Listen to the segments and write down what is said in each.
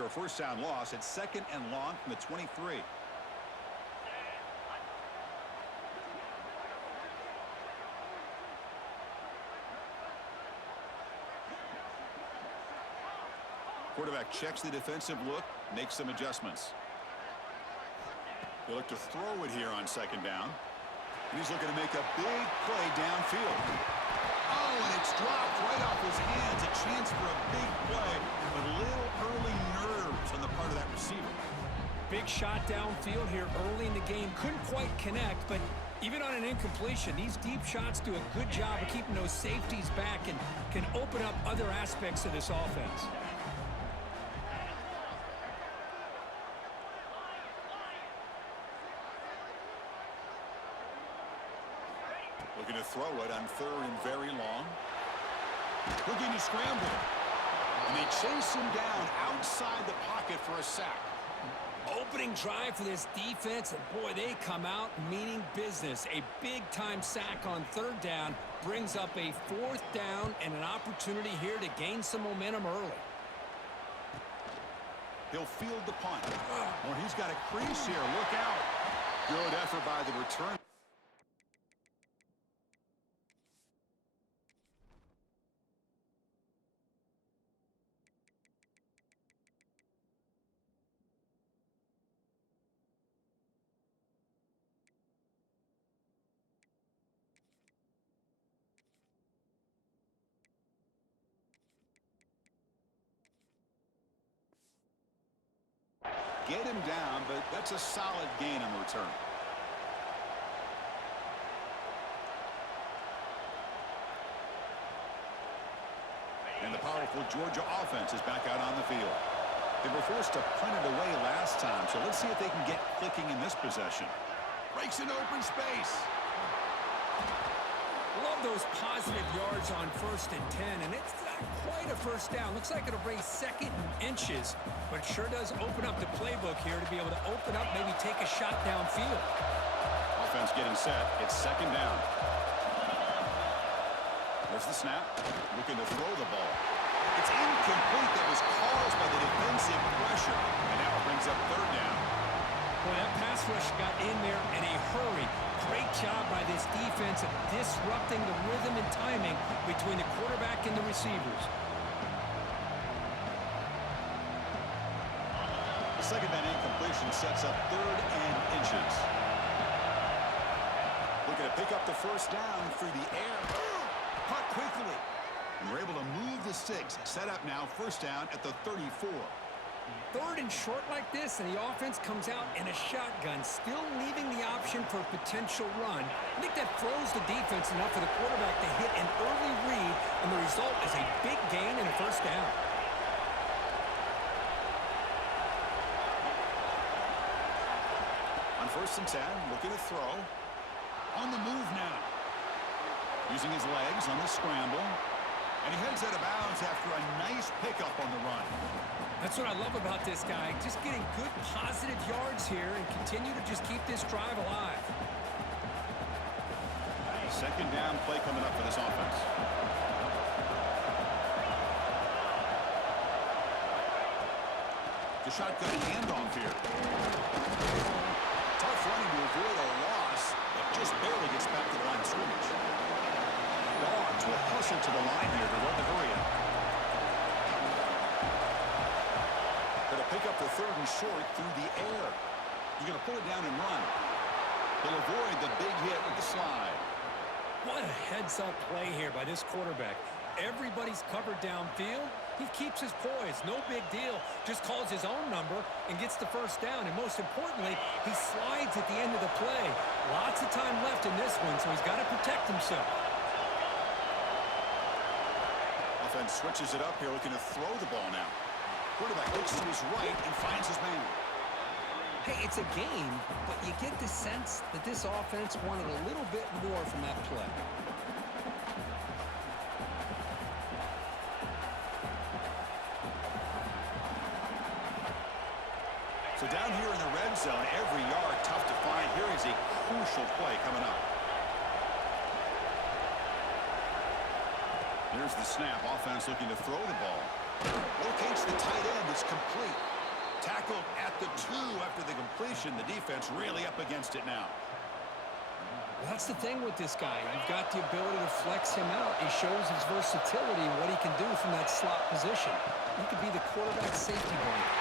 after a first down loss. It's 2nd and long from the 23. Quarterback checks the defensive look, makes some adjustments. They look to throw it here on 2nd down. And he's looking to make a big play downfield. Oh, and it's dropped right off his hands. A chance for a big play, but a little early nerves on the part of that receiver. Big shot downfield here early in the game. Couldn't quite connect, but even on an incompletion, these deep shots do a good job of keeping those safeties back and can open up other aspects of this offense. Looking to throw it on 3rd and very long. Looking to scramble. And they chase him down outside the pocket for a sack. Opening drive for this defense, and boy, they come out meaning business. A big-time sack on 3rd down brings up a 4th down and an opportunity here to gain some momentum early. He'll field the punt. Oh, he's got a crease here. Look out. Good effort by the return. Get him down, but that's a solid gain on the return. And the powerful Georgia offense is back out on the field. They were forced to punt it away last time, so let's see if they can get clicking in this possession. Breaks an open space. Love those positive yards on 1st and 10, and it's not quite a first down. Looks like it'll bring 2nd and inches, but sure does open up the playbook here to be able to open up, maybe take a shot downfield. Offense getting set. It's 2nd down. There's the snap. Looking to throw the ball. It's incomplete. That was caused by the defensive pressure, and now it brings up 3rd down. Boy, that pass rush got in there in a hurry. Great job by this defense of disrupting the rhythm and timing between the quarterback and the receivers. The 2nd down incompletion sets up 3rd and inches. Looking to pick up the first down through the air. Caught quickly. And we're able to move the sticks. Set up now, 1st down at the 34. 3rd and short like this, and the offense comes out in a shotgun, still leaving the option for a potential run. I think that throws the defense enough for the quarterback to hit an early read, and the result is a big gain and a 1st down. On 1st and 10, looking to throw. On the move now. Using his legs on the scramble. And he heads out of bounds after a nice pickup on the run. That's what I love about this guy. Just getting good positive yards here and continue to just keep this drive alive. 2nd down play coming up for this offense. The shotgun handoff here. Tough running to avoid a loss, but just barely gets back to the line of scrimmage. Dogs will hustle to the line here to run the hurry up. Going to pick up the 3rd and short through the air. He's going to pull it down and run. He'll avoid the big hit with the slide. What a heads-up play here by this quarterback. Everybody's covered downfield. He keeps his poise. No big deal. Just calls his own number and gets the 1st down. And most importantly, he slides at the end of the play. Lots of time left in this one, so he's got to protect himself. Offense switches it up here, looking to throw the ball now. Quarterback looks to his right and finds his man. Hey, it's a game, but you get the sense that this offense wanted a little bit more from that play. So down here in the red zone, every yard tough to find. Here is a crucial play coming up. Here's the snap. Offense looking to throw the ball. Locates the tight end. It's complete. the 2 after the completion. The defense really up against it now. Well, that's the thing with this guy. You've got the ability to flex him out. He shows his versatility and what he can do from that slot position. He could be the quarterback safety blanket.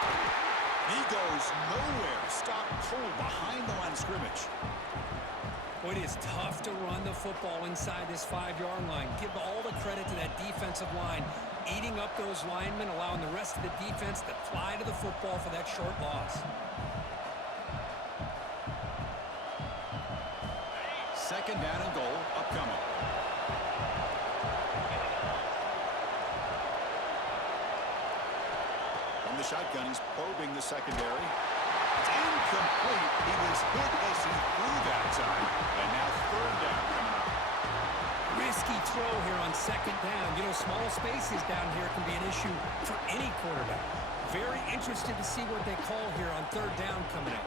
He goes nowhere. Stopped cold behind the line of scrimmage. Boy, it is tough to run the football inside this 5-yard line. Give all the credit to that defensive line, eating up those linemen, allowing the rest of the defense to fly to the football for that short loss. Second down and goal upcoming. From the shotgun, he's probing the secondary. It's incomplete. He was hit as he threw that time. And now third down coming up. Risky throw here on second down. You know, small spaces down here can be an issue for any quarterback. Very interested to see what they call here on third down coming up.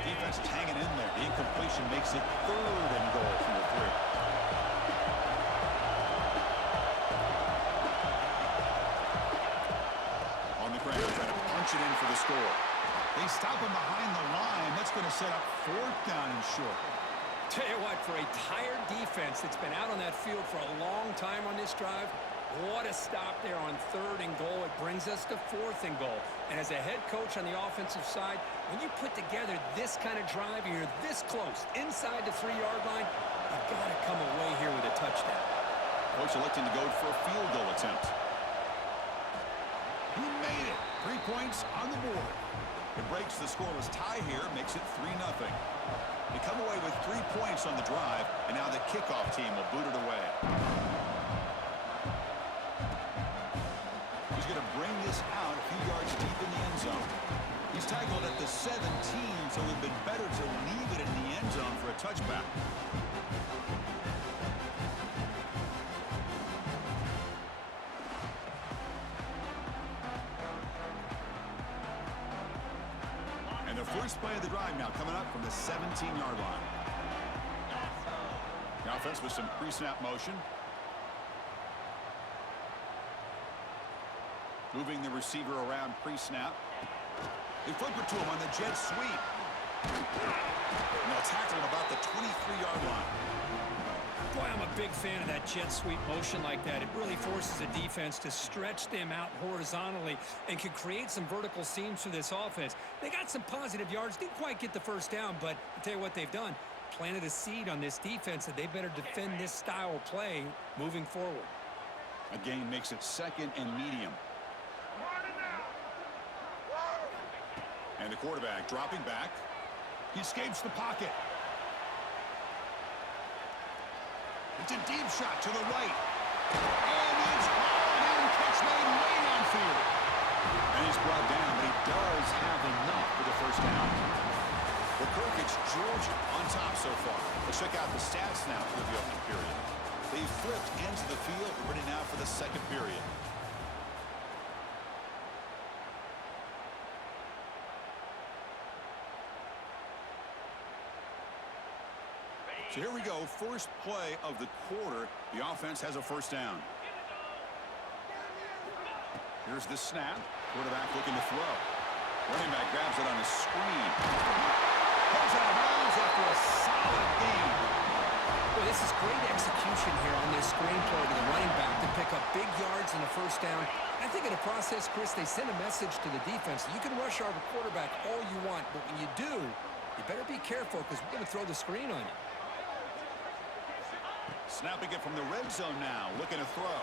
Defense is hanging in there. The incompletion makes it third and goal from the 3. On the ground, trying to punch it in for the score. They stop him behind the line. That's going to set up fourth down and short. Tell you what, for a tired defense that's been out on that field for a long time on this drive, what a stop there on third and goal. It brings us to fourth and goal. And as a head coach on the offensive side, when you put together this kind of drive and you're this close inside the 3-yard line, you've got to come away here with a touchdown. Coach electing to go for a field goal attempt. He made it. 3 points on the board. It breaks the scoreless tie here, makes it 3-0. They come away with 3 points on the drive, and now the kickoff team will boot it away. He's going to bring this out a few yards deep in the end zone. He's tackled at the 17, so it would have been better to leave it in the end zone for a touchback. And the first play of the drive now coming up from the 17-yard line. The offense with some pre-snap motion. Moving the receiver around pre-snap. They flip it to him on the jet sweep. And they'll tackle him about the 23-yard line. Boy, I'm a big fan of that jet sweep motion like that. It really forces a defense to stretch them out horizontally and can create some vertical seams for this offense. They got some positive yards. Didn't quite get the first down, but I'll tell you what they've done. Planted a seed on this defense that they better defend this style of play moving forward. A gain makes it second and medium. And the quarterback dropping back. He escapes the pocket. It's a deep shot to the right. And it's hauled in. Catch made way downfield. And he's brought down, but he does have enough for the first down. Well, Kirk, it's Georgia on top so far. Let's check out the stats now for the opening period. They flipped ends of the field. We're ready now for the second period. So here we go, first play of the quarter. The offense has a first down. Here's the snap. Quarterback looking to throw. Running back grabs it on a screen. Goes out of bounds after a solid gain. Well, this is great execution here on this screen play to the running back to pick up big yards and a first down. I think in the process, Chris, they send a message to the defense. You can rush our quarterback all you want, but when you do, you better be careful because we're going to throw the screen on you. Snapping it from the red zone now, looking to throw.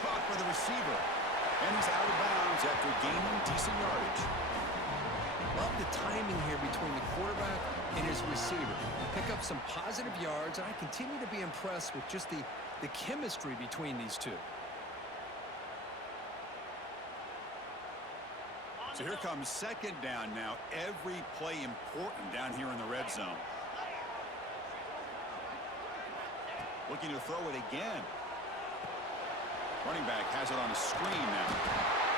Caught by the receiver. And he's out of bounds after gaining decent yardage. Love the timing here between the quarterback and his receiver. Pick up some positive yards, and I continue to be impressed with just the chemistry between these two. So here comes second down now. Every play important down here in the red zone. Looking to throw it again. Running back has it on a screen now.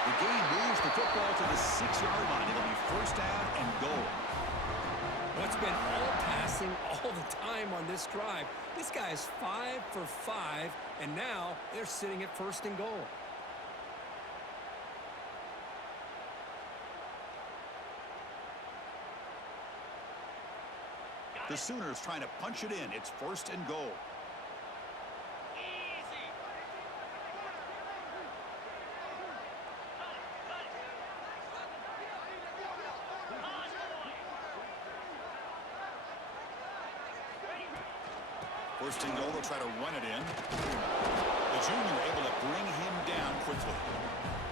The gain moves the football to the 6-yard line. It'll be first down and goal. What's been all passing all the time on this drive. This guy is 5 for 5, and now they're sitting at 1st and goal. The Sooners trying to punch it in. It's 1st and goal. First and goal, they'll try to run it in. The junior able to bring him down quickly.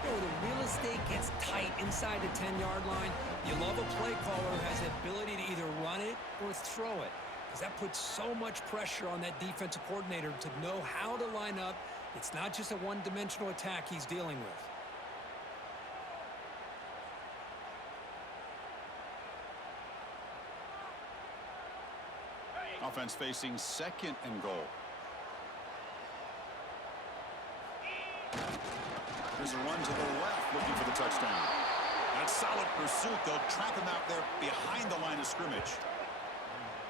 You know, the real estate gets tight inside the 10-yard line. You love a play caller who has the ability to either run it or throw it, because that puts so much pressure on that defensive coordinator to know how to line up. It's not just a one-dimensional attack he's dealing with. Offense facing 2nd and goal. There's a run to the left looking for the touchdown. That's solid pursuit. They'll trap him out there behind the line of scrimmage.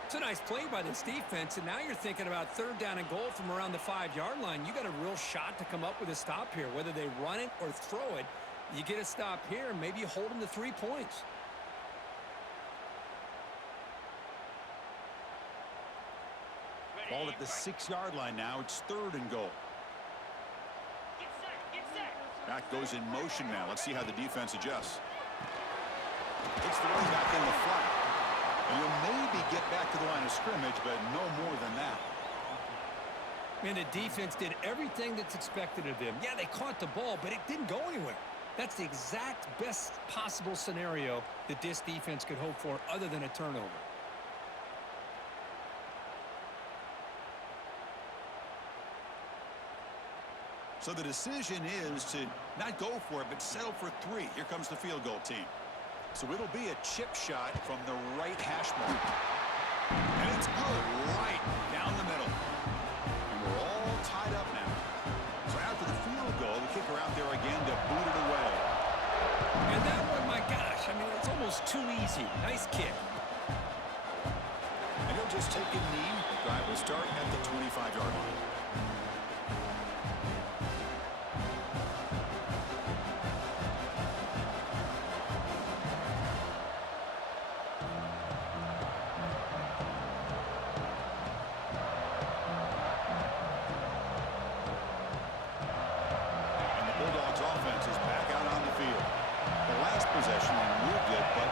It's a nice play by this defense, and now you're thinking about 3rd down and goal from around the 5-yard line. You got a real shot to come up with a stop here. Whether they run it or throw it, you get a stop here, and maybe you hold them to 3 points. Ball at the 6-yard line now. It's 3rd and goal. Back goes in motion now. Let's see how the defense adjusts. It's the running back in the flat. And you'll maybe get back to the line of scrimmage, but no more than that. Man, the defense did everything that's expected of them. Yeah, they caught the ball, but it didn't go anywhere. That's the exact best possible scenario that this defense could hope for other than a turnover. So the decision is to not go for it, but settle for 3. Here comes the field goal team. So it'll be a chip shot from the right hash mark. And it's good right down the middle. And we're all tied up now. So after the field goal, the kicker out there again to boot it away. And that one, my gosh, I mean, it's almost too easy. Nice kick. And he'll just take a knee. Drive will start at the 25-yard line.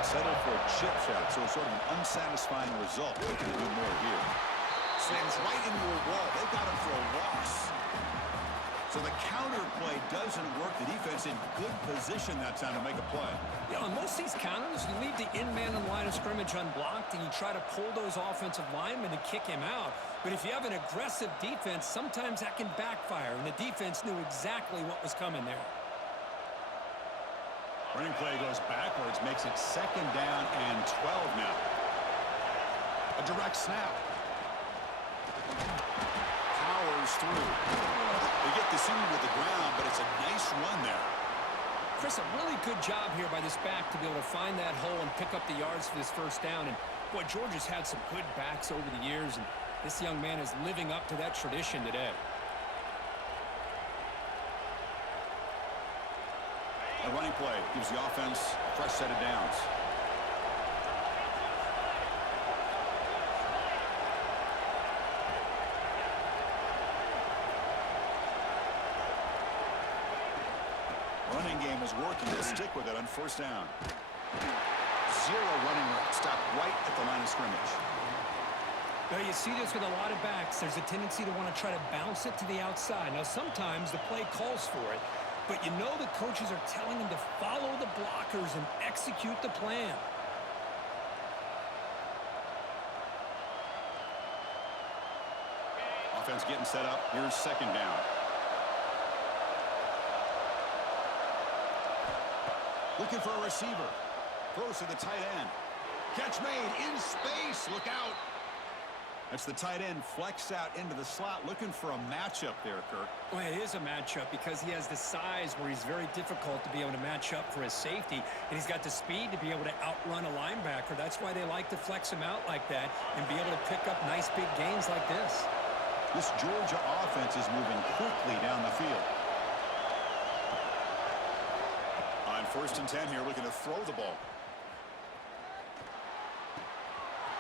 Settle for a chip shot, so it's sort of an unsatisfying result. Looking to do more here. Slams right into a wall. They've got him for a loss. So the counter play doesn't work. The defense in good position that time to make a play. Yeah, on most of these counters, you leave the in-man on the line of scrimmage unblocked, and you try to pull those offensive linemen and kick him out. But if you have an aggressive defense, sometimes that can backfire, and the defense knew exactly what was coming there. Running play goes backwards, makes it 2nd down and 12 now. A direct snap. Powers through. They get the center with the ground, but it's a nice run there. Chris, a really good job here by this back to be able to find that hole and pick up the yards for this 1st down. And, boy, Georgia's had some good backs over the years, and this young man is living up to that tradition today. A running play gives the offense a fresh set of downs. Running game is working. To stick with it on 1st down. 0 running stop right at the line of scrimmage. Now, you see this with a lot of backs. There's a tendency to want to try to bounce it to the outside. Now, sometimes the play calls for it, but you know the coaches are telling them to follow the blockers and execute the plan. Offense getting set up. Here's 2nd down. Looking for a receiver. Throws to the tight end. Catch made in space. Look out. That's the tight end flexed out into the slot, looking for a matchup there, Kirk. Well, it is a matchup because he has the size where he's very difficult to be able to match up for his safety, and he's got the speed to be able to outrun a linebacker. That's why they like to flex him out like that and be able to pick up nice big gains like this. This Georgia offense is moving quickly down the field. On 1st and 10 here, looking to throw the ball.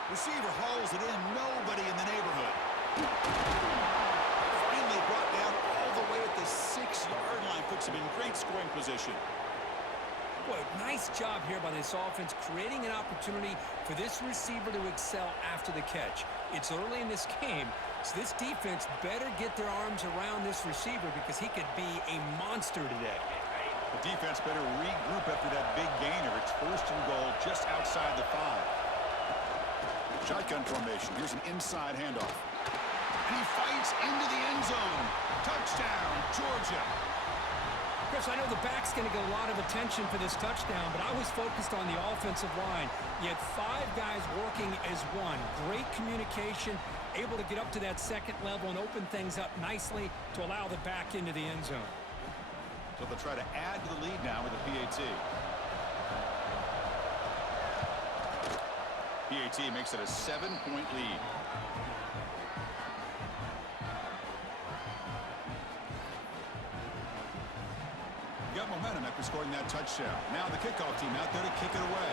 Receiver hauls it in. Nobody in the neighborhood. Finally brought down all the way at the 6-yard line. Puts him in great scoring position. Boy, nice job here by this offense, creating an opportunity for this receiver to excel after the catch. It's early in this game, so this defense better get their arms around this receiver because he could be a monster today. The defense better regroup after that big gainer. It's 1st and goal just outside the 5. Shotgun formation. Here's an inside handoff. And he fights into the end zone. Touchdown, Georgia. Chris, I know the back's going to get a lot of attention for this touchdown, but I was focused on the offensive line. You had 5 guys working as one. Great communication, able to get up to that second level and open things up nicely to allow the back into the end zone. So they'll try to add to the lead now with a PAT. PAT makes it a 7-point lead. Got momentum after scoring that touchdown. Now the kickoff team out there to kick it away.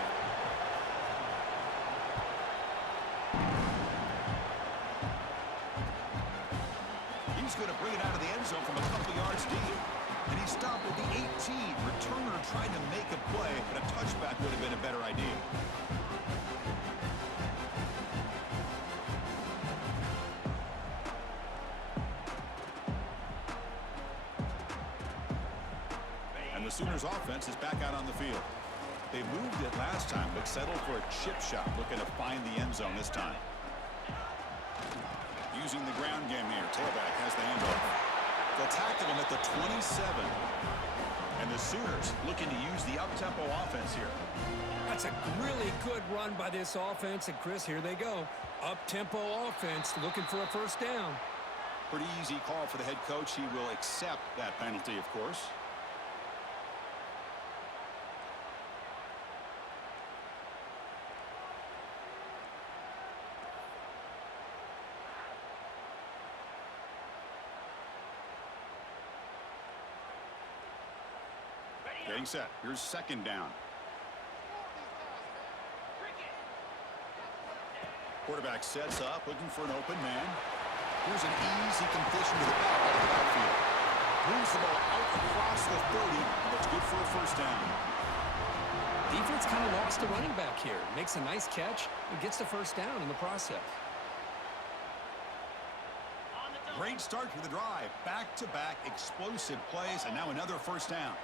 He's going to bring it out of the end zone from a couple yards deep. And he stopped at the 18. Returner trying to make a play, but a touchback would have been a better idea. The Sooners offense is back out on the field. They moved it last time, but settled for a chip shot, looking to find the end zone this time. Using the ground game here. Tailback has the handoff. They'll tackle him at the 27. And the Sooners looking to use the up-tempo offense here. That's a really good run by this offense. And, Chris, here they go. Up-tempo offense looking for a 1st down. Pretty easy call for the head coach. He will accept that penalty, of course. Getting set. Here's 2nd down. Quarterback sets up, looking for an open man. Here's an easy completion to the back out of the backfield. Moves the ball out across the 30, and that's good for a 1st down. Defense kind of lost the running back here. Makes a nice catch and gets the 1st down in the process. Great start to the drive. Back-to-back explosive plays, and now another 1st down.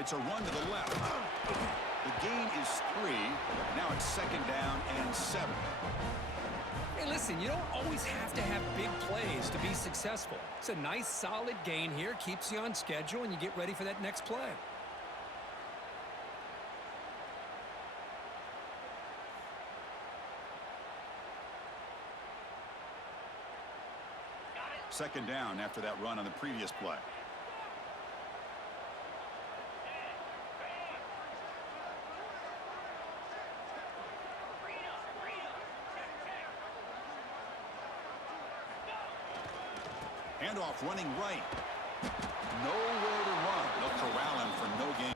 It's a run to the left. The gain is 3. Now it's 2nd down and 7. Hey, listen, you don't always have to have big plays to be successful. It's a nice, solid gain here. Keeps you on schedule, and you get ready for that next play. Second down after that run on the previous play. Handoff running right. Nowhere to run. They'll corral him for no gain.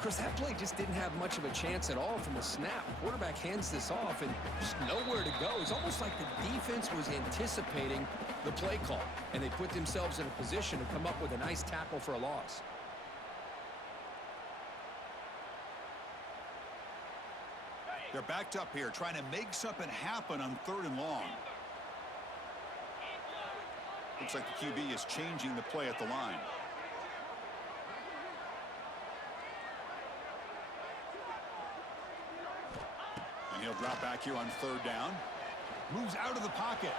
Chris, that play just didn't have much of a chance at all from the snap. Quarterback hands this off and just nowhere to go. It's almost like the defense was anticipating the play call, and they put themselves in a position to come up with a nice tackle for a loss. They're backed up here, trying to make something happen on 3rd and long. Looks like the QB is changing the play at the line. And he'll drop back here on 3rd down. Moves out of the pocket.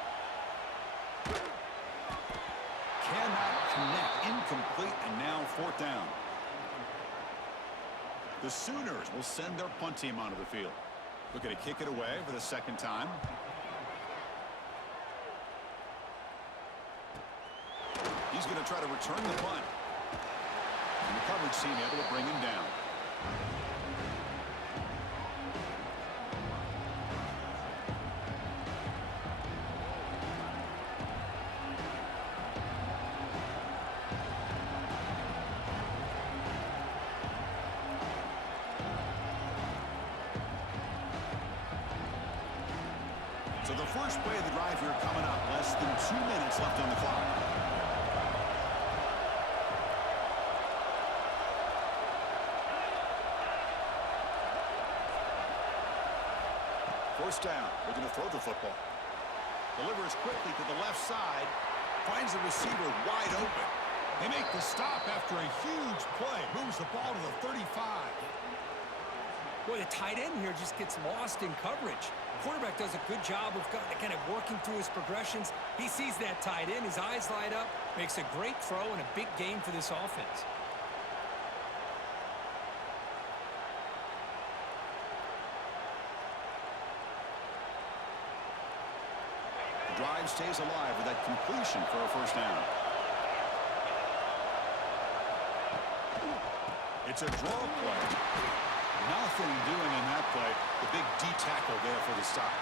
Cannot connect. Incomplete, and now 4th down. The Sooners will send their punt team onto the field. Looking to kick it away for the 2nd time. He's going to try to return the punt. And the coverage team able to bring him down. So the first play of the drive here coming up. Less than 2 minutes left on the clock. First down. Looking to throw the football. Delivers quickly to the left side. Finds the receiver wide open. They make the stop after a huge play. Moves the ball to the 35. Boy, the tight end here just gets lost in coverage. Quarterback does a good job of kind of working through his progressions. He sees that tight end. His eyes light up. Makes a great throw and a big gain for this offense. The drive stays alive with that completion for a first down. It's a draw play. Nothing doing in that play. The big D tackle there for the stop.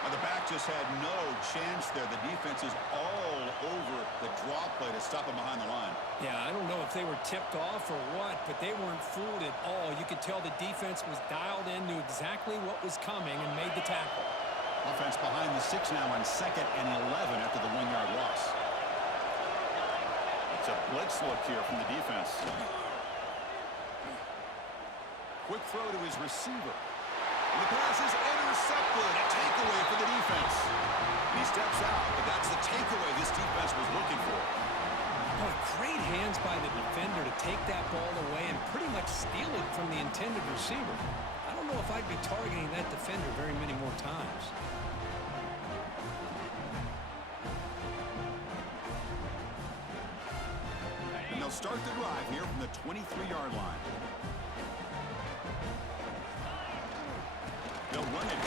Now the back just had no chance there. The defense is all over the draw play to stop him behind the line. Yeah, I don't know if they were tipped off or what, but they weren't fooled at all. You could tell the defense was dialed in, knew exactly what was coming, and made the tackle. Offense behind the 6 now on 2nd and 11 after the 1-yard loss. It's a blitz look here from the defense. Quick throw to his receiver. And the pass is intercepted. A takeaway for the defense. And he steps out, but that's the takeaway this defense was looking for. Boy, great hands by the defender to take that ball away and pretty much steal it from the intended receiver. I don't know if I'd be targeting that defender very many more times. And they'll start the drive here from the 23-yard line. They'll run it.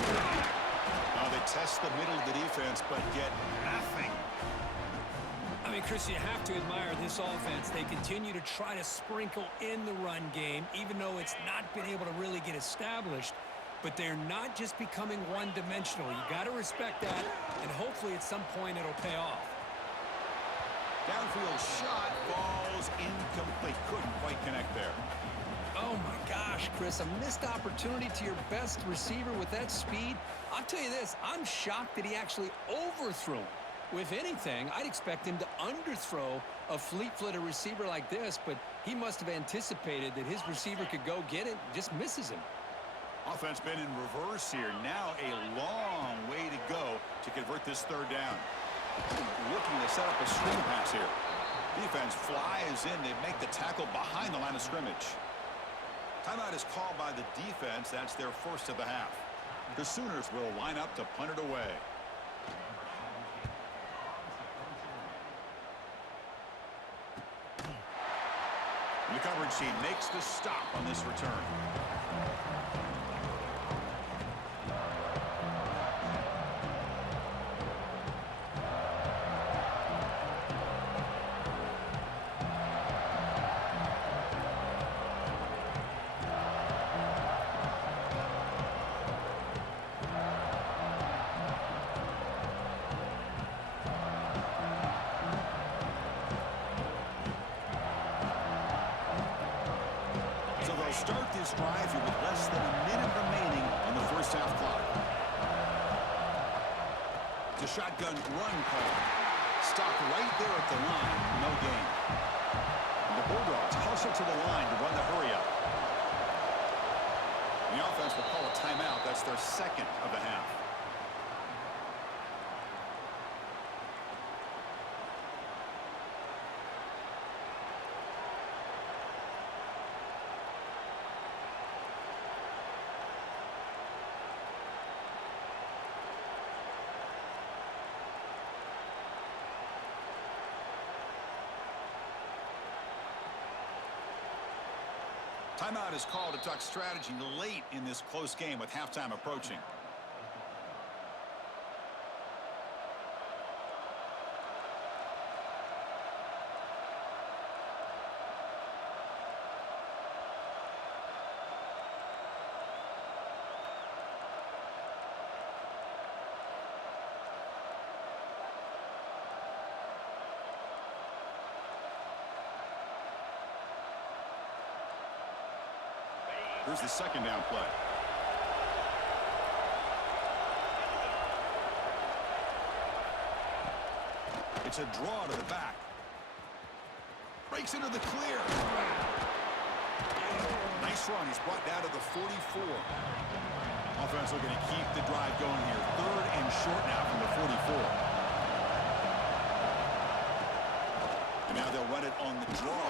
Oh, they test the middle of the defense, but get nothing. I mean, Chris, you have to admire this offense. They continue to try to sprinkle in the run game, even though it's not been able to really get established. But they're not just becoming one-dimensional. You got to respect that, and hopefully at some point it'll pay off. Downfield shot falls incomplete. Couldn't quite connect there. Oh, my gosh, Chris, a missed opportunity to your best receiver with that speed. I'll tell you this, I'm shocked that he actually overthrew him. If anything, I'd expect him to underthrow a fleet-footed receiver like this, but he must have anticipated that his receiver could go get it and just misses him. Offense been in reverse here. Now a long way to go to convert this 3rd down. Looking to set up a screen pass here. Defense flies in. They make the tackle behind the line of scrimmage. Timeout is called by the defense. That's their first of the half. The Sooners will line up to punt it away. The coverage team makes the stop on this return. start this drive here with less than a minute remaining on the first half clock. The shotgun run call. Stopped right there at the line. No gain. And the Bulldogs hustle to the line to run the hurry-up. The offense will call a timeout. That's their second of the half. Timeout is called to talk strategy late in this close game with halftime approaching. Here's the second down play. It's a draw to the back. Breaks into the clear. Nice run. He's brought down to the 44. Offense looking to keep the drive going here. Third and short now from the 44. And now they'll run it on the draw.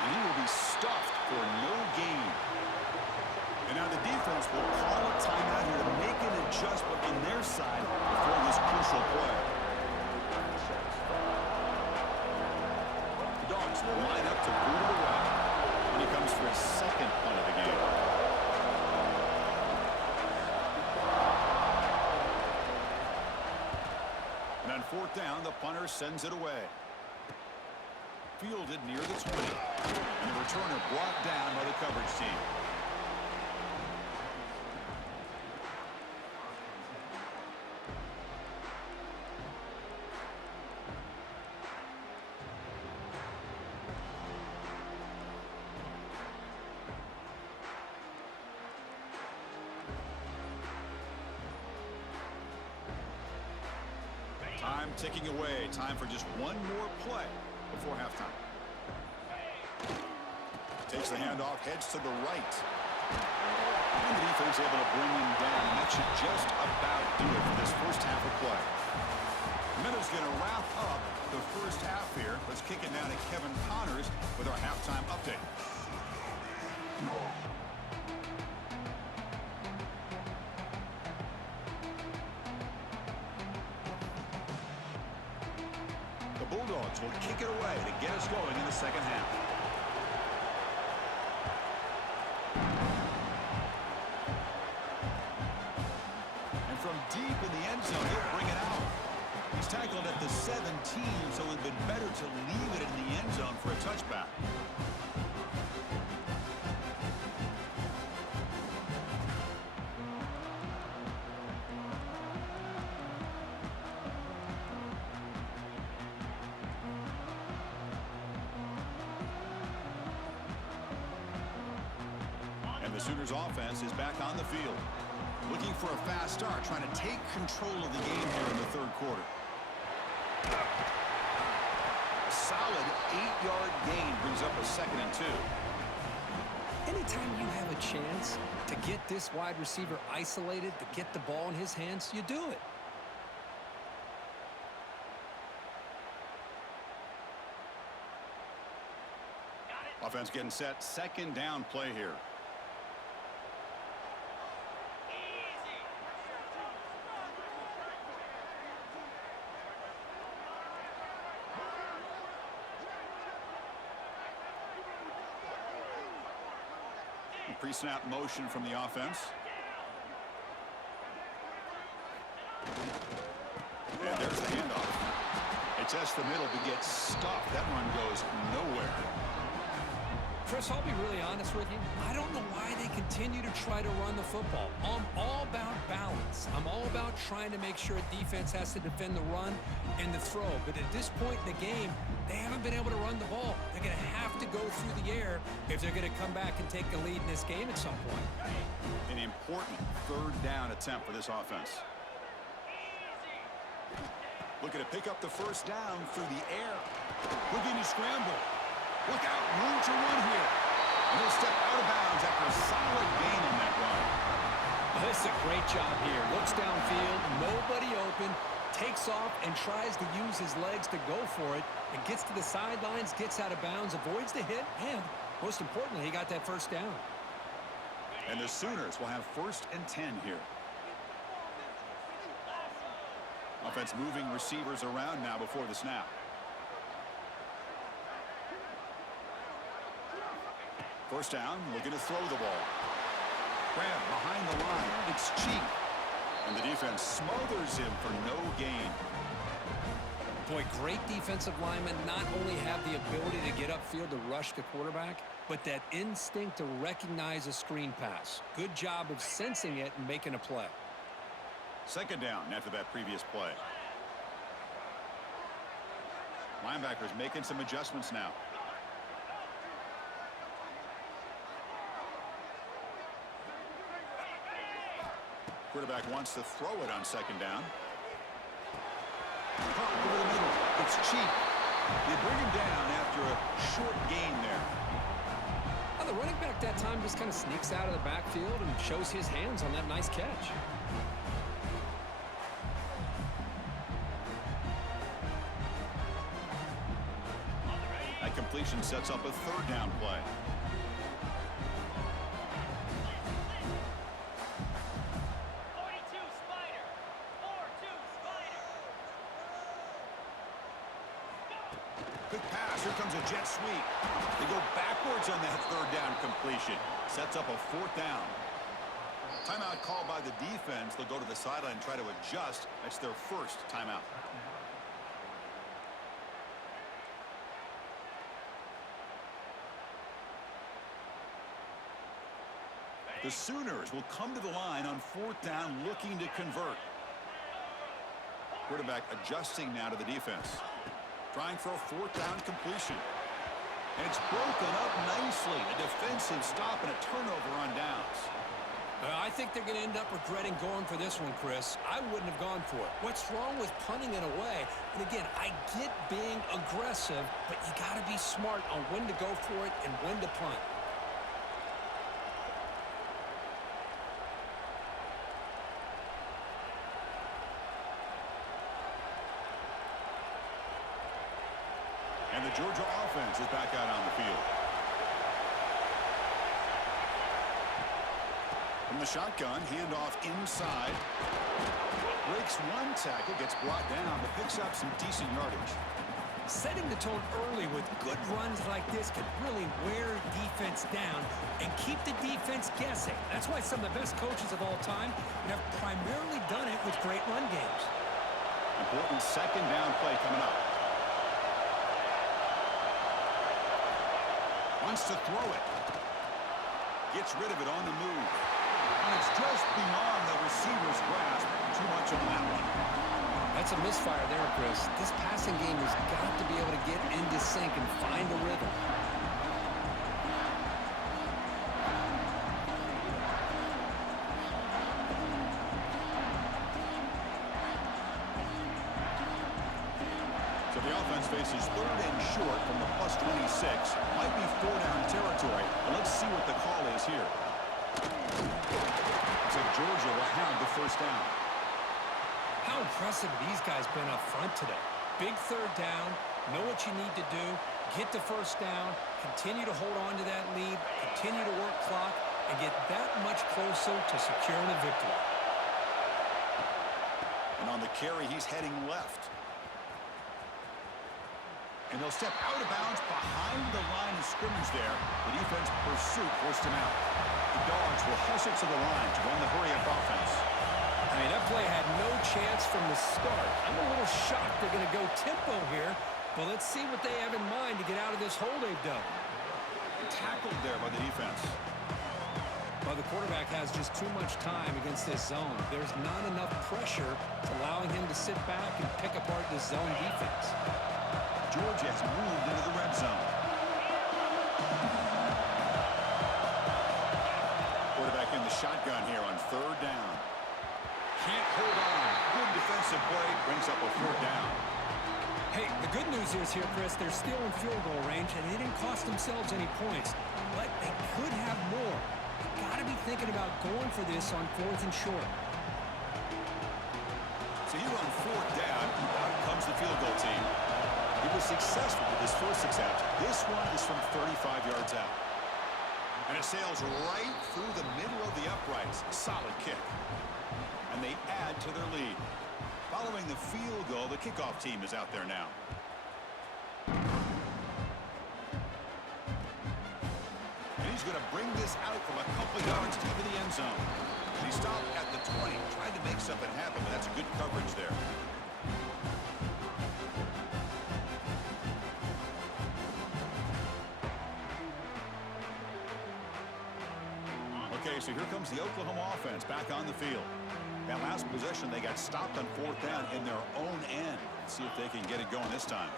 And he will be stuffed for no gain. And now the defense will call a timeout here to make an adjustment on their side before this crucial play. The Dogs will line up to boot it away. And he comes for his second punt of the game. And on fourth down, the punter sends it away. Fielded near the 20. And the returner brought down by the coverage team. Time ticking away. Time for just one more play before halftime. Takes the handoff, heads to the right. And the defense able to bring him down. And that should just about do it for this first half of play. Meadow's going to wrap up the first half here. Let's kick it down to Kevin Connors with our halftime update. The Bulldogs will kick it away to get us going in the second half. And from deep in the end zone, he'll bring it out. He's tackled at the 17, so it would have been better to leave it in the end zone for a touchback. And the Sooners offense is back on the field. Looking for a fast start, trying to take control of the game here in the third quarter. A solid 8-yard gain brings up a 2nd and 2. Anytime you have a chance to get this wide receiver isolated, to get the ball in his hands, you do it. Offense getting set. Second down play here. Pre-snap motion from the offense. And there's the handoff. It tests the middle but gets stopped. That run goes nowhere. Chris, I'll be really honest with you. I don't know why they continue to try to run the football. I'm all about balance. I'm all about trying to make sure defense has to defend the run and the throw. But at this point in the game, they haven't been able to run the ball. They're going to have to go through the air if they're going to come back and take the lead in this game at some point. An important third down attempt for this offense. Looking to pick up the first down through the air. Looking to scramble. Look out, room to run here. And he'll step out of bounds after a solid gain on that run. Well, this is a great job here. Looks downfield, nobody open, takes off and tries to use his legs to go for it, and gets to the sidelines, gets out of bounds, avoids the hit, and most importantly, he got that first down. And the Sooners will have 1st and 10 here. Offense moving receivers around now before the snap. First down, looking to throw the ball. Grab behind the line. It's cheap. And the defense smothers him for no gain. Boy, great defensive linemen not only have the ability to get upfield to rush the quarterback, but that instinct to recognize a screen pass. Good job of sensing it and making a play. Second down after that previous play. Linebackers making some adjustments now. Quarterback wants to throw it on second down. Caught over the middle. It's cheap. They bring him down after a short gain there. Well, the running back that time just kind of sneaks out of the backfield and shows his hands on that nice catch. That completion sets up a third down play. Quick pass. Here comes a jet sweep. They go backwards on that third down completion. Sets up a 4th down. Timeout called by the defense. They'll go to the sideline and try to adjust. That's their first timeout. The Sooners will come to the line on 4th down looking to convert. Quarterback adjusting now to the defense. Trying for a 4th down completion. And it's broken up nicely. A defensive stop and a turnover on downs. I think they're going to end up regretting going for this one, Chris. I wouldn't have gone for it. What's wrong with punting it away? And again, I get being aggressive, but you got to be smart on when to go for it and when to punt. And the Georgia offense is back out on the field. From the shotgun, handoff inside. Breaks one tackle, gets brought down, but picks up some decent yardage. Setting the tone early with good runs like this can really wear defense down and keep the defense guessing. That's why some of the best coaches of all time have primarily done it with great run games. Important second down play coming up. Wants to throw it. Gets rid of it on the move. And it's just beyond the receiver's grasp. Too much on that one. That's a misfire there, Chris. This passing game has got to be able to get into sync and find a rhythm. So the offense faces 3rd and short from the +26. Might be 4-down territory. But let's see what the call is here. So Georgia will have the first down. How impressive have these guys been up front today? Big third down, know what you need to do, get the first down, continue to hold on to that lead, continue to work clock, and get that much closer to securing a victory. And on the carry, he's heading left. And they'll step out of bounds behind the line of scrimmage there. The defense pursuit forced him out. The Dogs will hustle to the line to run the hurry-up offense. I mean, that play had no chance from the start. I'm a little shocked they're going to go tempo here, but let's see what they have in mind to get out of this hole they've done. tackled there by the defense. Well, the quarterback has just too much time against this zone. There's not enough pressure to allowing him to sit back and pick apart this zone defense. Georgia has moved into the red zone. Quarterback in the shotgun here on third down. Can't hold on. Good defensive play. Brings up a fourth down. Hey, the good news is here, Chris, they're still in field goal range, and they didn't cost themselves any points. But they could have more. They've got to be thinking about going for this on 4th and short. So here on fourth down, out comes the field goal team. He was successful with his first attempt. This one is from 35 yards out. And it sails right through the middle of the uprights. Solid kick. And they add to their lead. Following the field goal, the kickoff team is out there now. And he's going to bring this out from a couple yards deep in the end zone. He stopped at the 20, tried to make something happen, but that's good coverage there. Okay, so here comes the Oklahoma offense back on the field. That last possession, they got stopped on fourth down in their own end. Let's see if they can get it going this time.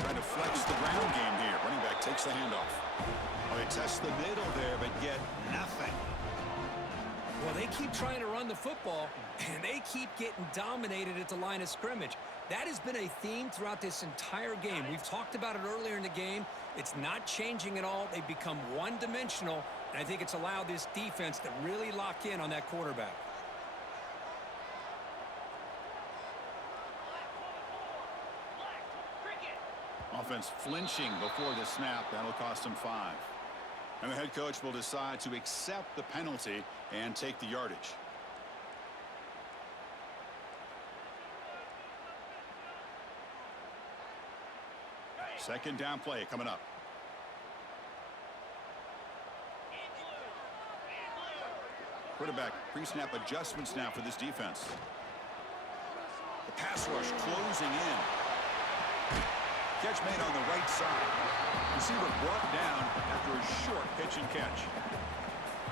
Trying to flex the ground game here. Running back takes the handoff. Well, they test the middle there, but get nothing. Well, they keep trying to run the football, and they keep getting dominated at the line of scrimmage. That has been a theme throughout this entire game. We've talked about it earlier in the game. It's not changing at all. They've become one-dimensional, and I think it's allowed this defense to really lock in on that quarterback. Offense flinching before the snap. That'll cost them 5. And the head coach will decide to accept the penalty and take the yardage. Second down play coming up. Quarterback pre-snap adjustments now for this defense. The pass rush closing in. Catch made on the right side. Receiver brought down after a short pitch and catch.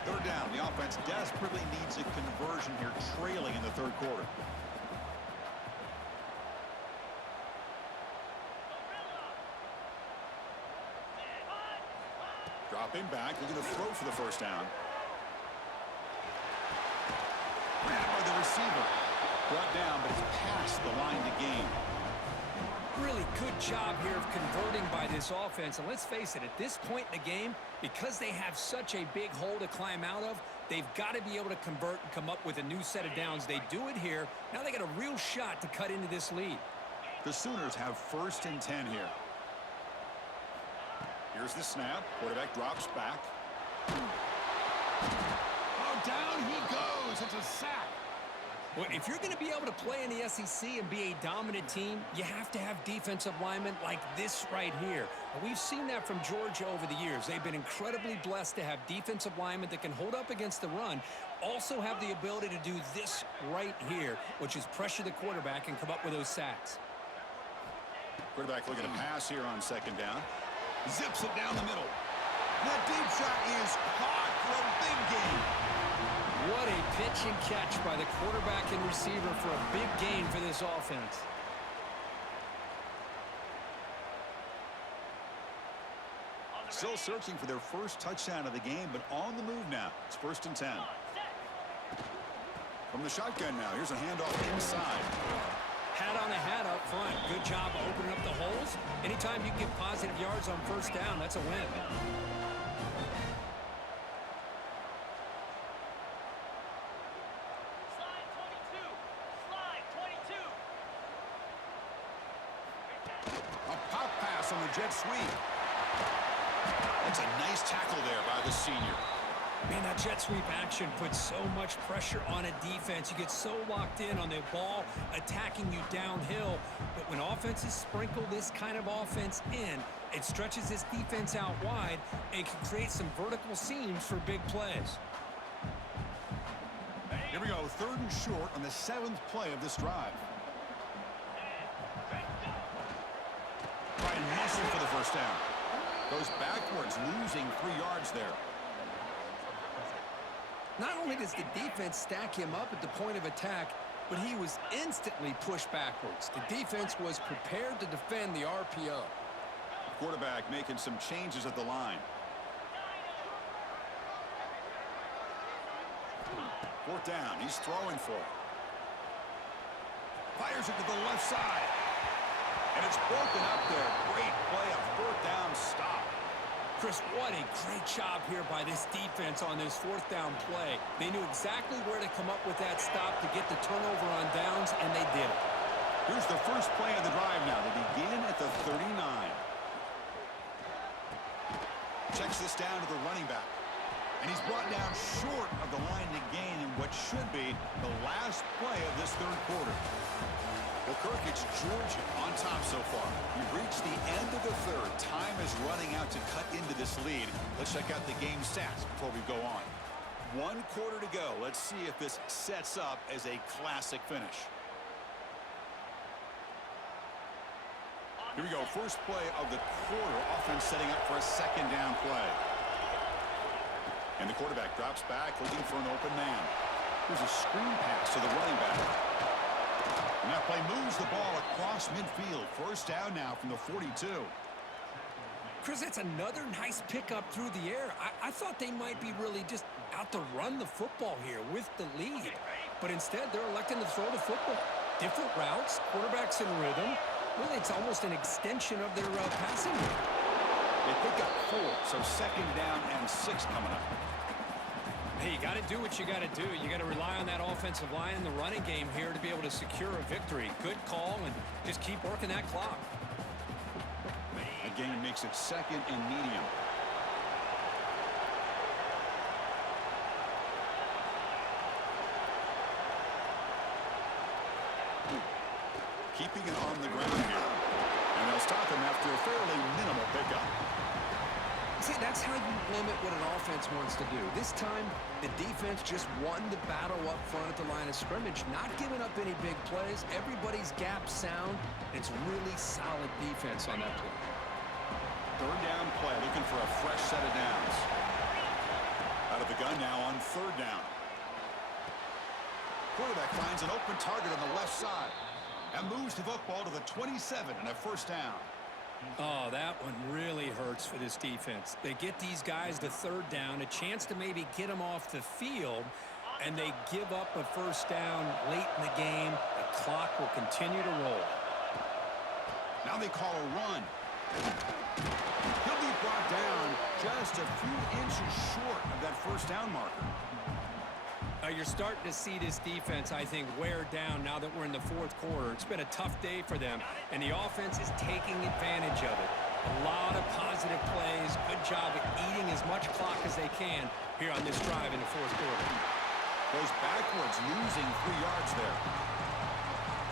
Third down. The offense desperately needs a conversion here, trailing in the third quarter. Dropping back, looking to throw for the first down. Grabbed by the receiver. Brought down, but it's past the line to gain. Really good job here of converting by this offense. And let's face it, at this point in the game, because they have such a big hole to climb out of, they've got to be able to convert and come up with a new set of downs. They do it here. Now they got a real shot to cut into this lead. The Sooners have 1st and 10 here. Here's the snap. Quarterback drops back. Oh, down he goes. It's a sack. Well, if you're going to be able to play in the SEC and be a dominant team, you have to have defensive linemen like this right here. And we've seen that from Georgia over the years. They've been incredibly blessed to have defensive linemen that can hold up against the run, also have the ability to do this right here, which is pressure the quarterback and come up with those sacks. Quarterback looking to pass here on second down. Zips it down the middle. That deep shot is caught for a big gain. What a pitch and catch by the quarterback and receiver for a big gain for this offense. Still searching for their first touchdown of the game, but on the move now. It's 1st and 10. From the shotgun now, here's a handoff inside. Hat on a hat up front. Good job opening up the holes. Anytime you get positive yards on first down, that's a win. On the jet sweep. That's a nice tackle there by the senior. Man, that jet sweep action puts so much pressure on a defense. You get so locked in on the ball attacking you downhill. But when offenses sprinkle this kind of offense in, it stretches this defense out wide and can create some vertical seams for big plays. Here we go, 3rd and short on the 7th play of this drive. Try and muscle for the first down. Goes backwards, losing 3 yards there. Not only does the defense stack him up at the point of attack, but he was instantly pushed backwards. The defense was prepared to defend the RPO. Quarterback making some changes at the line. 4th down. He's throwing for it. Fires it to the left side. And it's broken up there. Great play, a 4th down stop. Chris, what a great job here by this defense on this 4th down play. They knew exactly where to come up with that stop to get the turnover on downs, and they did it. Here's the first play of the drive now. They begin at the 39. Checks this down to the running back. And he's brought down short of the line to gain in what should be the last play of this 3rd quarter. Well, Kirk, it's Georgia on top so far. We've reached the end of the 3rd. Time is running out to cut into this lead. Let's check out the game stats before we go on. 1 quarter to go. Let's see if this sets up as a classic finish. Here we go. First play of the quarter. Offense setting up for a 2nd down play. And the quarterback drops back looking for an open man. Here's a screen pass to the running back. And that play moves the ball across midfield. 1st down now from the 42. Chris, that's another nice pickup through the air. I thought they might be really just out to run the football here with the lead. But instead, they're electing to throw the football. Different routes, quarterbacks in rhythm. Really, it's almost an extension of their passing game. They pick up 4, so 2nd down and 6 coming up. Hey, you got to do what you got to do. You got to rely on that offensive line in the running game here to be able to secure a victory. Good call, and just keep working that clock. Again, makes it 2nd and medium. Keeping it on the ground here. And they'll stop him after a fairly minimal pickup. See, that's how you limit what an offense wants to do. This time, the defense just won the battle up front at the line of scrimmage, not giving up any big plays. Everybody's gap sound. It's really solid defense on that play. 3rd down play, looking for a fresh set of downs. Out of the gun now on 3rd down. Quarterback finds an open target on the left side and moves the football to the 27 and a 1st down. Oh, that one really hurts for this defense. They get these guys to 3rd down, a chance to maybe get them off the field, and they give up a 1st down late in the game. The clock will continue to roll. Now they call a run. He'll be brought down just a few inches short of that 1st down marker. You're starting to see this defense, I think, wear down now that we're in the 4th quarter. It's been a tough day for them, and the offense is taking advantage of it. A lot of positive plays. Good job at eating as much clock as they can here on this drive in the 4th quarter. Goes backwards, losing 3 yards there.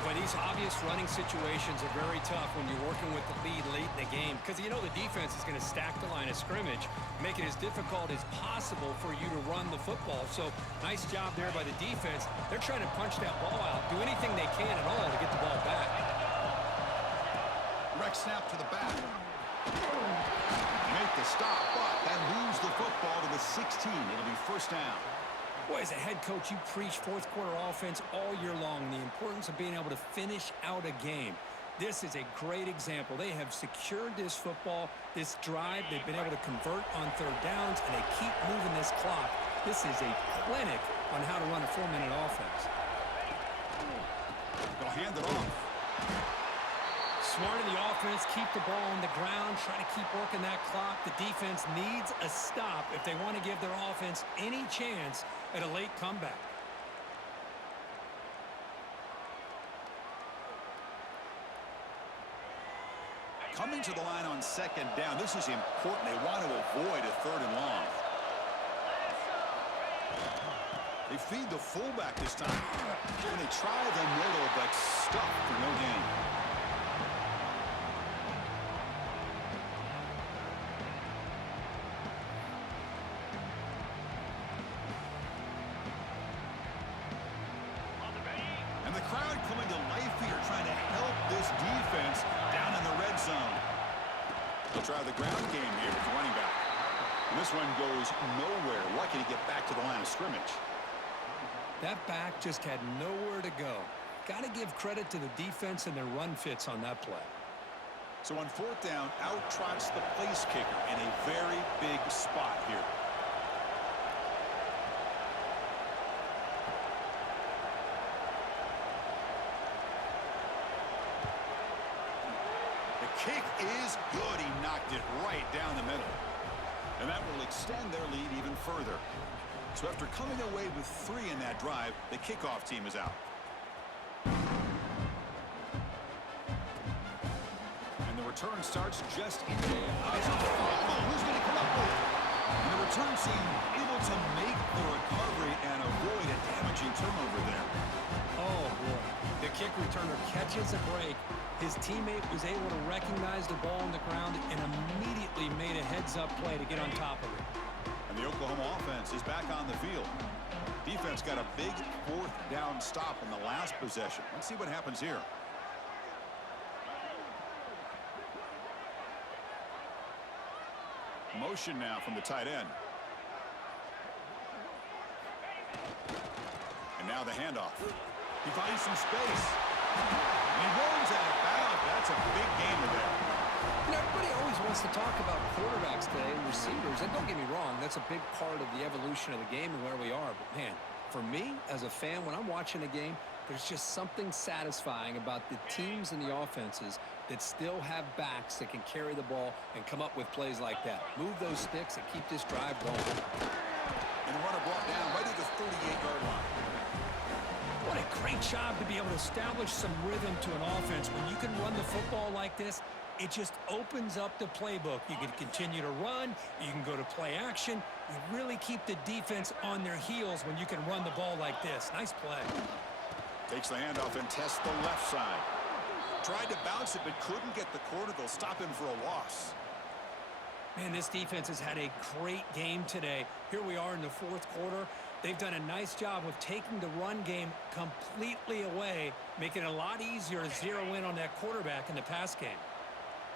But these obvious running situations are very tough when you're working with the lead late in the game because you know the defense is going to stack the line of scrimmage, make it as difficult as possible for you to run the football. So nice job there by the defense. They're trying to punch that ball out, do anything they can at all to get the ball back. Direct snap to the back. Make the stop, but then lose the football to the 16. It'll be 1st down. Boy, as a head coach, you preach 4th quarter offense all year long, the importance of being able to finish out a game. This is a great example. They have secured this football, this drive. They've been able to convert on 3rd downs, and they keep moving this clock. This is a clinic on how to run a 4-minute offense. They'll hand it off. Smart in the offense, keep the ball on the ground, try to keep working that clock. The defense needs a stop if they want to give their offense any chance at a late comeback. Coming to the line on 2nd down. This is important. They want to avoid a 3rd and long. They feed the fullback this time. And they try the middle, but stuck for no gain. And the crowd coming to life here, trying to help this defense down in the red zone. He'll try the ground game here with the running back. And this one goes nowhere. Lucky to get back to the line of scrimmage. That back just had nowhere to go. Got to give credit to the defense and their run fits on that play. So on fourth down, out trots the place kicker in a very big spot here. The kick is good. He knocked it right down the middle. And that will extend their lead even further. So after coming away with 3 in that drive, the kickoff team is out. And the return starts just in the who's going to come up with it? And the return team able to make the recovery and avoid a damaging turnover there. Oh, boy. The kick returner catches a break. His teammate was able to recognize the ball on the ground and immediately made a heads-up play to get on top of it. And the Oklahoma offense is back on the field. Defense got a big fourth down stop in the last possession. Let's see what happens here. Motion now from the tight end. And now the handoff. He finds some space. And he runs out of bounds. That's a big gainer there. You know, everybody always wants to talk about quarterbacks today and receivers. And don't get me wrong, that's a big part of the evolution of the game and where we are. But, man, for me, as a fan, when I'm watching a game, there's just something satisfying about the teams and the offenses that still have backs that can carry the ball and come up with plays like that. Move those sticks and keep this drive going. And the runner brought down right at the 38-yard line. What a great job to be able to establish some rhythm to an offense. When you can run the football like this, it just opens up the playbook. You can continue to run. You can go to play action. You really keep the defense on their heels when you can run the ball like this. Nice play. Takes the handoff and tests the left side. Tried to bounce it, but couldn't get the corner. They'll stop him for a loss. Man, this defense has had a great game today. Here we are in the fourth quarter. They've done a nice job of taking the run game completely away, making it a lot easier to zero in on that quarterback in the pass game.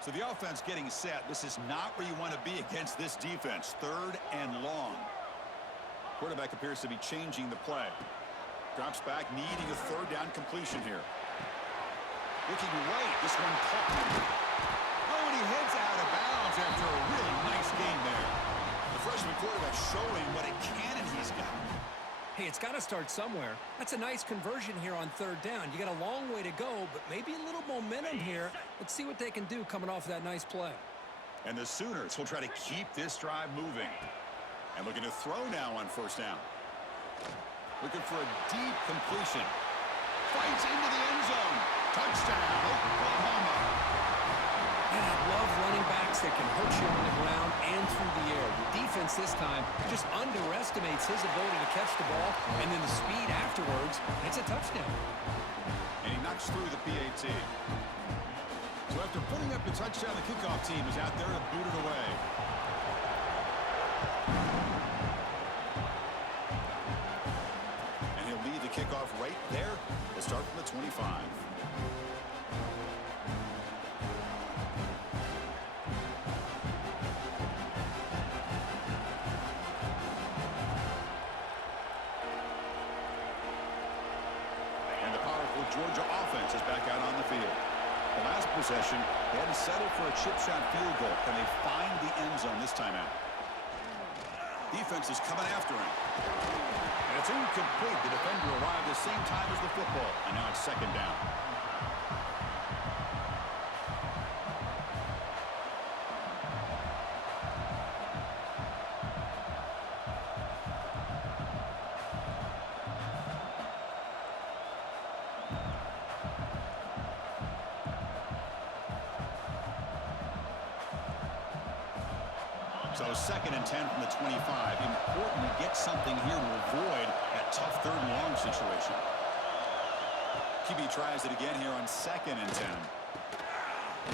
So the offense getting set. This is not where you want to be against this defense. 3rd and long. Quarterback appears to be changing the play. Drops back, needing a 3rd down completion here. Looking right, this one caught. Oh, and he heads out of bounds after a really nice game there. The freshman quarterback showing what a cannon he's got. Hey, it's got to start somewhere. That's a nice conversion here on 3rd down. You got a long way to go, but maybe a little momentum here. Let's see what they can do coming off that nice play. And the Sooners will try to keep this drive moving. And looking to throw now on 1st down. Looking for a deep completion. Fights into the end zone. Touchdown, Oklahoma. And I love running backs that can hurt you on the ground and through the air. The defense this time just underestimates his ability to catch the ball, and then the speed afterwards, it's a touchdown. And he knocks through the PAT. So after putting up the touchdown, the kickoff team is out there to boot it away. And he'll lead the kickoff right there. We'll start from the 25. Georgia offense is back out on the field. The last possession, they had to settle for a chip shot field goal. Can they find the end zone this time out? Defense is coming after him. And it's incomplete. The defender arrived the same time as the football. And now it's 2nd down. So 2nd and 10 from the 25. Important to get something here to avoid that tough 3rd and long situation. QB tries it again here on 2nd and 10.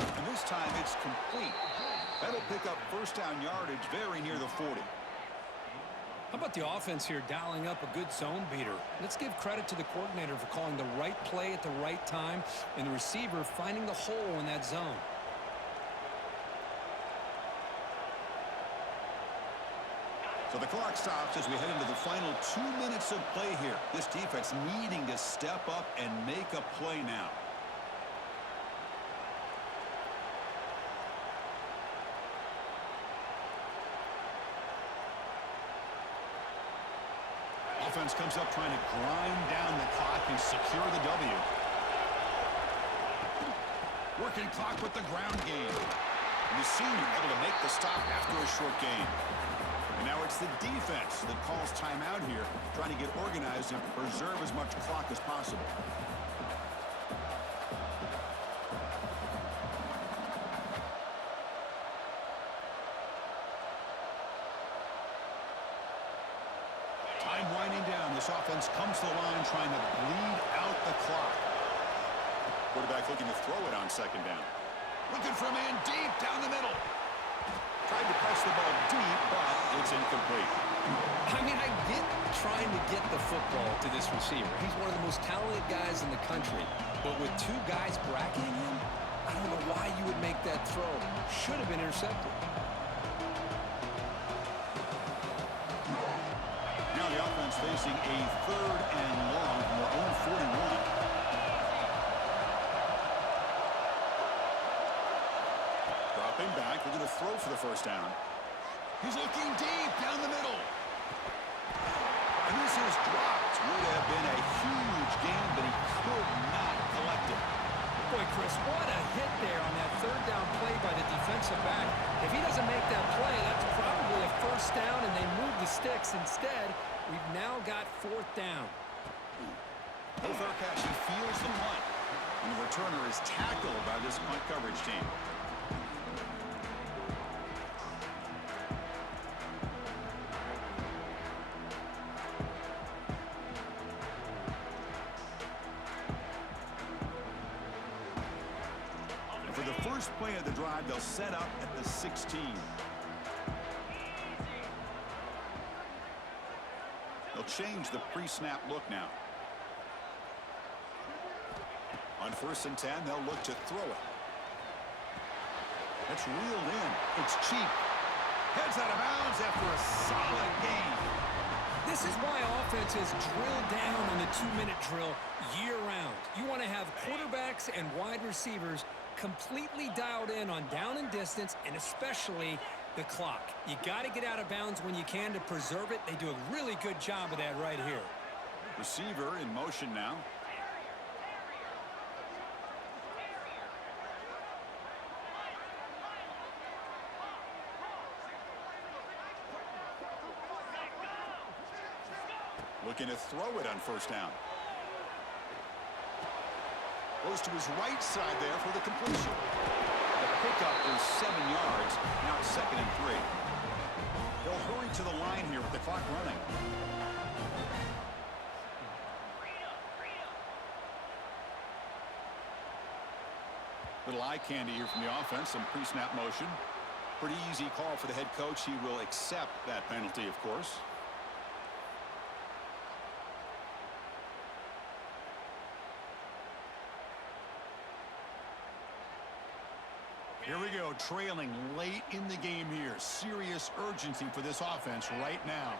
And this time it's complete. That'll pick up 1st down yardage very near the 40. How about the offense here dialing up a good zone beater? Let's give credit to the coordinator for calling the right play at the right time and the receiver finding the hole in that zone. So the clock stops as we head into the final 2 minutes of play here. This defense needing to step up and make a play now. Offense comes up trying to grind down the clock and secure the W. Working clock with the ground game. And the senior able to make the stop after a short gain. And now it's the defense that calls timeout here, trying to get organized and preserve as much clock as possible. Time winding down. This offense comes to the line trying to bleed out the clock. Quarterback looking to throw it on second down. Looking for a man deep down the middle. Tried to press the ball deep, but it's incomplete. I mean, I get trying to get the football to this receiver. He's one of the most talented guys in the country. But with two guys bracketing him, I don't know why you would make that throw. Should have been intercepted. Now the offense facing a 3rd and long from their own 41. Dropping back, looking to throw for the first down. He's looking deep down the middle. And this is dropped. Would have been a huge gain, but he could not collect it. Boy, Chris, what a hit there on that 3rd down play by the defensive back. If he doesn't make that play, that's probably a first down, and they move the sticks. Instead, we've now got 4th down. No fair catch. He feels the punt. And the returner is tackled by this punt coverage team. For the first play of the drive, they'll set up at the 16. They'll change the pre-snap look now. On 1st and 10, they'll look to throw it. It's reeled in. It's cheap. Heads out of bounds after a solid gain. This is why offenses drill down on the 2-minute drill year-round. You want to have quarterbacks and wide receivers completely dialed in on down and distance, and especially the clock. You got to get out of bounds when you can to preserve it. They do a really good job of that right here. Receiver in motion now. Looking to throw it on 1st down. Goes to his right side there for the completion. The pickup is 7 yards. Now it's 2nd and 3. They'll hurry to the line here with the clock running. Little eye candy here from the offense. Some pre-snap motion. Pretty easy call for the head coach. He will accept that penalty, of course. Here we go, trailing late in the game here. Serious urgency for this offense right now.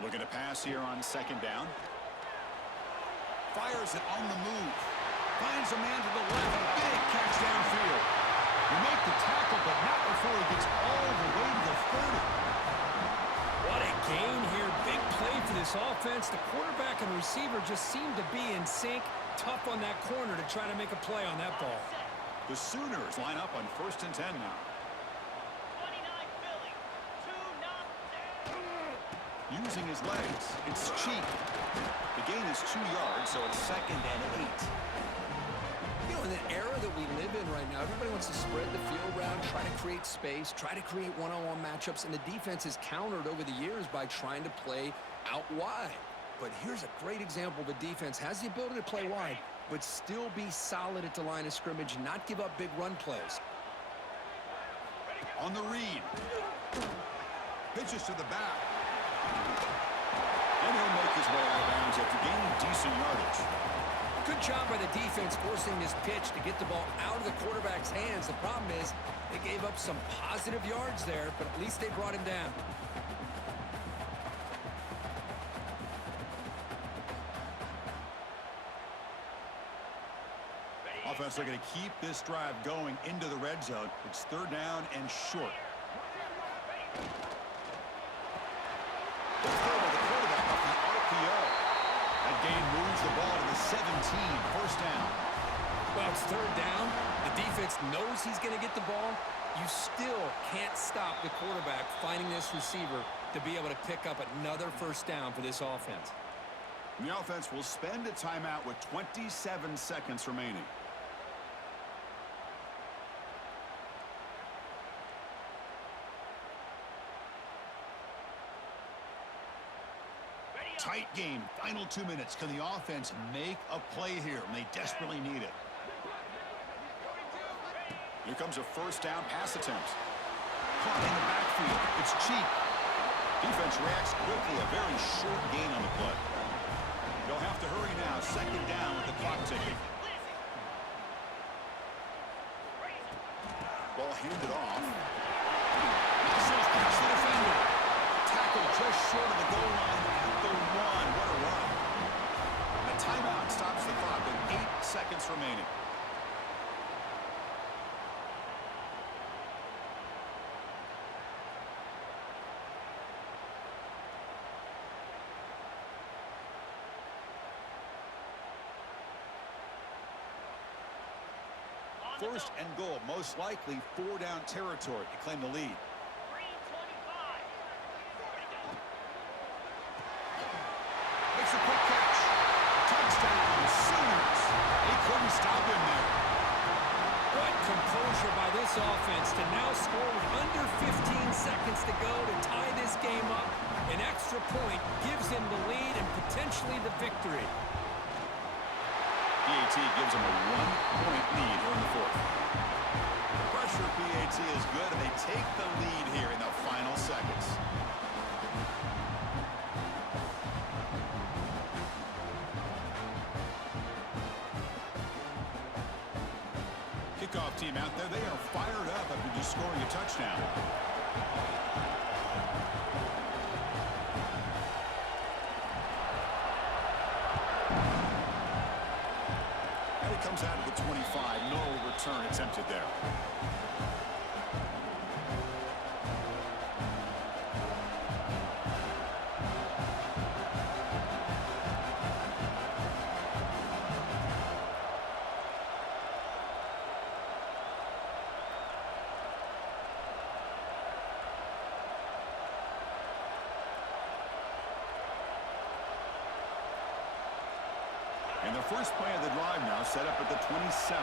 Looking to pass here on 2nd down. Fires it on the move. Finds a man to the left. Big catch downfield. You make the tackle, but not before he gets all the way to the 30. What a gain here. Big play for this offense. The quarterback and receiver just seem to be in sync. Tough on that corner to try to make a play on that ball. The Sooners line up on 1st and 10 now. 29 Philly. Using his legs. It's cheap. The gain is 2 yards, so it's 2nd and 8. You know, in the era that we live in right now, everybody wants to spread the field around, try to create space, try to create one-on-one matchups, and the defense has countered over the years by trying to play out wide. But here's a great example. The defense has the ability to play wide, but still be solid at the line of scrimmage and not give up big run plays. On the read. Pitches to the back. And he'll make his way out of bounds after gaining decent yardage. Good job by the defense forcing this pitch to get the ball out of the quarterback's hands. The problem is they gave up some positive yards there, but at least they brought him down. Offense looking to keep this drive going into the red zone. It's third down and short. The throw by the quarterback off the RPO. That gain moves the ball to the 17. First down. Well, it's third down. The defense knows he's going to get the ball. You still can't stop the quarterback finding this receiver to be able to pick up another first down for this offense. The offense will spend a timeout with 27 seconds remaining. Tight game, final 2 minutes. Can the offense make a play here? And they desperately need it. Here comes a first down pass attempt. Caught in the backfield. It's cheap. Defense reacts quickly. A very short gain on the play. They'll have to hurry now. Second down with the clock ticking. Ball handed off. Muscles past the defender. Tackle just short of the goal line at the 1. What a run. A timeout stops the clock with 8 seconds remaining. First and goal, most likely 4-down territory to claim the lead. Makes a quick catch. Touchdown, Sooners. They couldn't stop him there. What composure by this offense to now score with under 15 seconds to go to tie this game up. An extra point gives him the lead and potentially the victory. PAT gives them a 1-point lead here in the fourth. Pressure PAT is good, and they take the lead here in the final seconds. Kickoff team out there, they are fired up after just scoring a touchdown. Comes out of the 25. No return attempted there. And the first play of the drive now set up at the 27.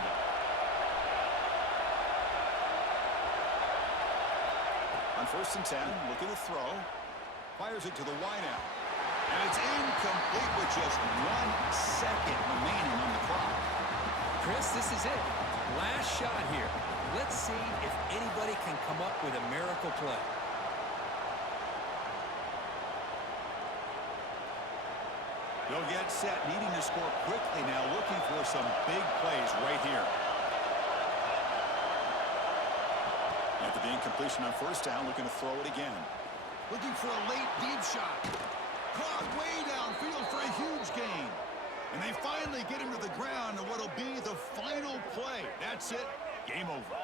On first and 10, looking to throw. Fires it to the wideout. And it's incomplete with just 1 second remaining on the clock. Chris, this is it. Last shot here. Let's see if anybody can come up with a miracle play. They'll get set, needing to score quickly now, looking for some big plays right here. After the incompletion on first down, looking to throw it again. Looking for a late deep shot. Caught way downfield for a huge gain. And they finally get him to the ground in what'll be the final play. That's it. Game over.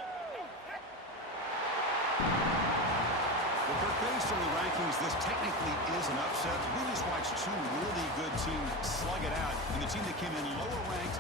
Based on the rankings, this technically is an upset. We just watched two really good teams slug it out, and the team that came in lower ranked